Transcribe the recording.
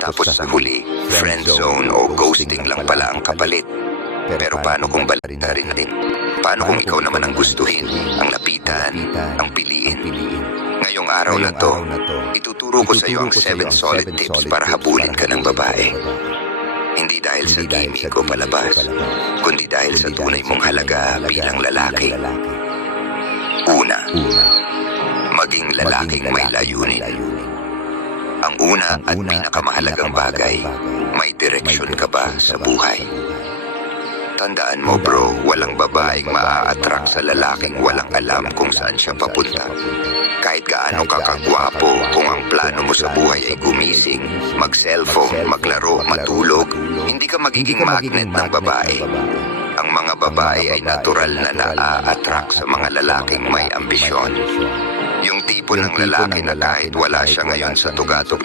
Tapos sa huli, friend zone o ghosting lang pala ang kapalit. Pero paano kung balita rin natin? Paano kung ikaw naman ang gustuhin, ang lapitan, ang piliin? Ngayong araw na to, ituturo ko sa iyo ang 7 solid tips para habulin ka ng babae. Hindi dahil sa gimmick o palabas, kundi dahil sa tunay mong halaga bilang lalaki. Una, maging lalaking may layunin. Ang una at pinakamahalagang bagay, may direksyon ka ba sa buhay? Tandaan mo bro, walang babaeng maa-attract sa lalaking walang alam kung saan siya papunta. Kahit gaano ka kagwapo, kung ang plano mo sa buhay ay gumising, mag-cellphone, maglaro, matulog, hindi ka magiging magnet ng babae. Ang mga babae ay natural na naa-attract sa mga lalaking may ambisyon. Yung tipo ng lalaki na kahit wala siya ngayon sa tugatog